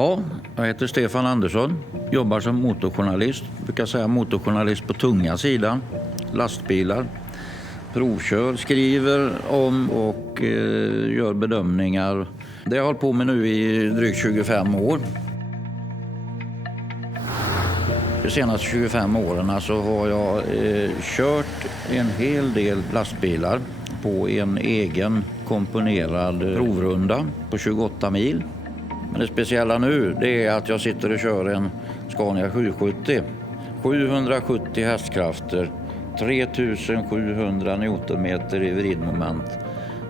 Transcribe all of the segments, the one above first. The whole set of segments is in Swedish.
Ja, jag heter Stefan Andersson, jobbar som motorjournalist. Brukar säga motorjournalist på tunga sidan, lastbilar. Provkör, skriver om och gör bedömningar. Det har jag hållit på med nu i drygt 25 år. De senaste 25 åren så har jag kört en hel del lastbilar på en egen komponerad provrunda på 28 mil. Men det speciella nu det är att jag sitter och kör en Scania 770. 770 hästkrafter, 3700 newtonmeter i vridmoment.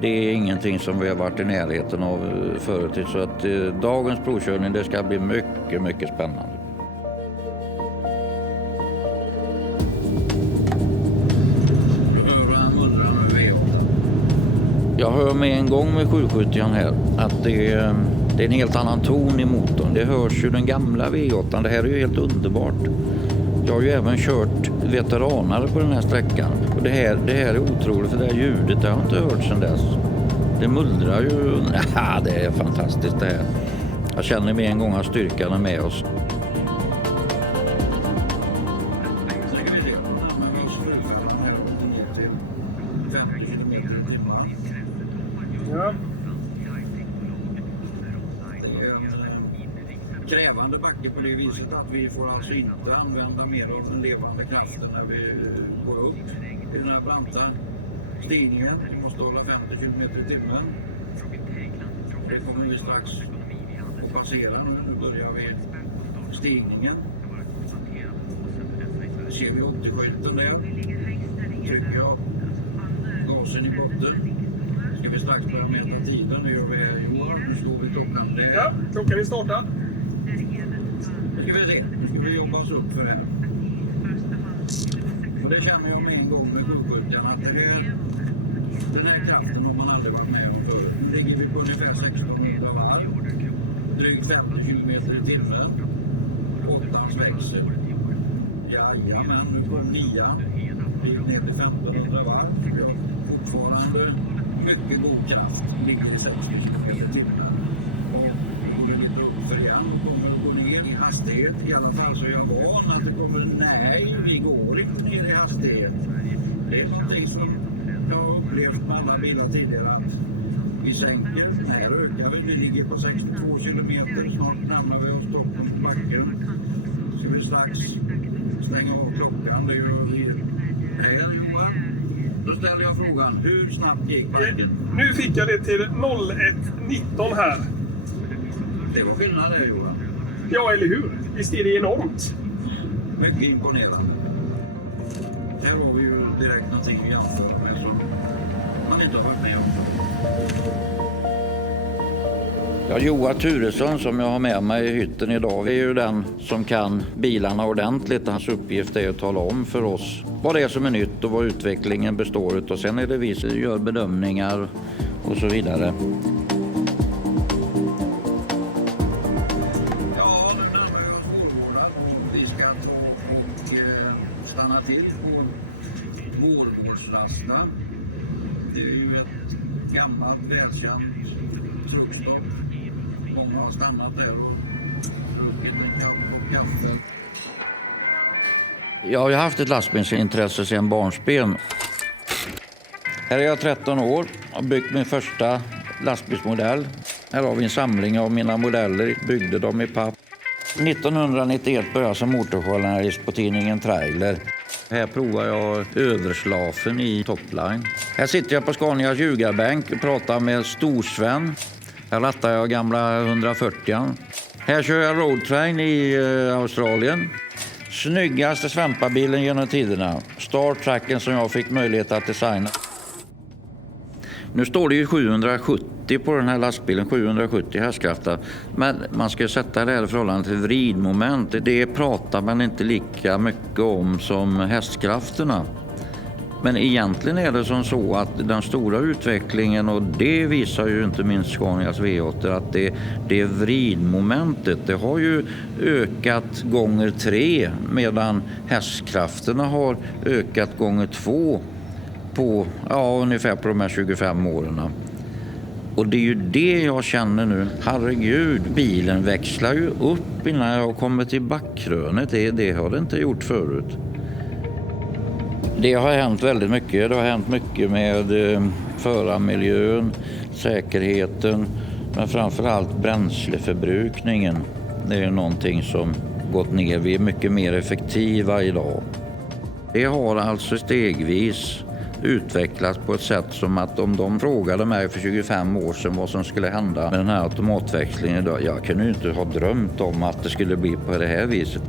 Det är ingenting som vi har varit i närheten av förut. Så att dagens provkörning det ska bli mycket, mycket spännande. Jag hör med en gång med 770 här att det är en helt annan ton i motorn. Det hörs ju den gamla V8. Det här är ju helt underbart. Jag har ju även kört veteranare på den här sträckan. Och det här är otroligt för det här ljudet det har jag inte hört sedan dess. Det mullrar ju. Ja, det är fantastiskt det här. Jag känner med en gång att styrkan är med oss. Ja. Krävande backe på det viset att vi får alltså inte använda mer av den levande kraften när vi går upp i den här branta stigningen. Vi måste hålla 50 km i timmen. Det kommer vi strax att passera nu. Nu börjar vi stigningen. Ser vi 80-skylten där. Trycker jag gasen i botten. Ska vi strax börja mäta tiden. Det gör vi här i år. Nu står vi klockan där. Ja, klockan är startad. Nu ska vi se. Nu ska vi jobba oss upp för det. Och det känner jag med en gång med guldskjutjan att det är den här kraften har man aldrig varit med om förut. Nu ligger vi på ungefär 1600 varv. Drygt 50 km i timmen. 8 växel. Jajamän, nu får 9. Vi gick ner till 1500 varv. Vi har fortfarande mycket god kraft. Ligger i 6 km i timmen. Och går det lite upp för igen och kommer att gå ner i hastighet. I alla fall så är jag van att det kommer, nej vi går inte ner i hastighet. Det är någonting som jag har upplevt med alla bilar tidigare att vi sänker, här ökar vi ligger på 62 kilometer, snart närmar vi oss Stockholms klockan. Ska vi strax stänga av klockan, det gör vi här Johan. Då ställer jag frågan, hur snabbt gick backen? Nu fick jag det till 01.19 här. Det var skillnad där Johan. Ja, eller hur? Visst är det enormt? Mycket imponerande. Här har vi ju direkt någonting att jämföra med som man inte har varit med om. Ja, Johan Turesson som jag har med mig i hytten idag är ju den som kan bilarna ordentligt. Hans uppgift är att tala om för oss vad det är som är nytt och vad utvecklingen består av. Sen är det vi som gör bedömningar och så vidare. Ja, nu närmar vi oss vårmånad. Vi ska ta och stanna till på vårmålslasta. Det är ju ett gammalt välkänt truckstopp. Många har stannat där och druckit en kaffe. Jag har haft ett lastbilsintresse sedan barnsben. Här är jag 13 år och har byggt min första lastbilsmodell. Här har vi en samling av mina modeller, byggde dem i papp. 1991 började jag som motorjournalist på tidningen Trailer. Här provar jag överslafen i Topline. Här sitter jag på Scanias ljugarbänk och pratar med Storsven. Här rattar jag gamla 140. Här kör jag roadtrain i Australien. Snyggaste svampabilen genom tiderna. Star Tracken som jag fick möjlighet att designa. Nu står det ju 770 på den här lastbilen, 770 hästkrafter. Men man ska sätta det här i förhållande till vridmoment. Det pratar man inte lika mycket om som hästkrafterna. Men egentligen är det som så att den stora utvecklingen, och det visar ju inte minst Scanias V8, att det vridmomentet, det har ju ökat gånger 3 medan hästkrafterna har ökat gånger 2 på ungefär på de här 25 åren. Och det är ju det jag känner nu. Herregud, bilen växlar ju upp innan jag kommer till backkrönet. Det har det inte gjort förut. Det har hänt väldigt mycket. Det har hänt mycket med förarmiljön, säkerheten, men framförallt bränsleförbrukningen. Det är någonting som gått ner. Vi är mycket mer effektiva idag. Det har alltså stegvis utvecklats på ett sätt som att om de frågade mig för 25 år sedan vad som skulle hända med den här automatväxlingen idag, jag kunde ju inte ha drömt om att det skulle bli på det här viset.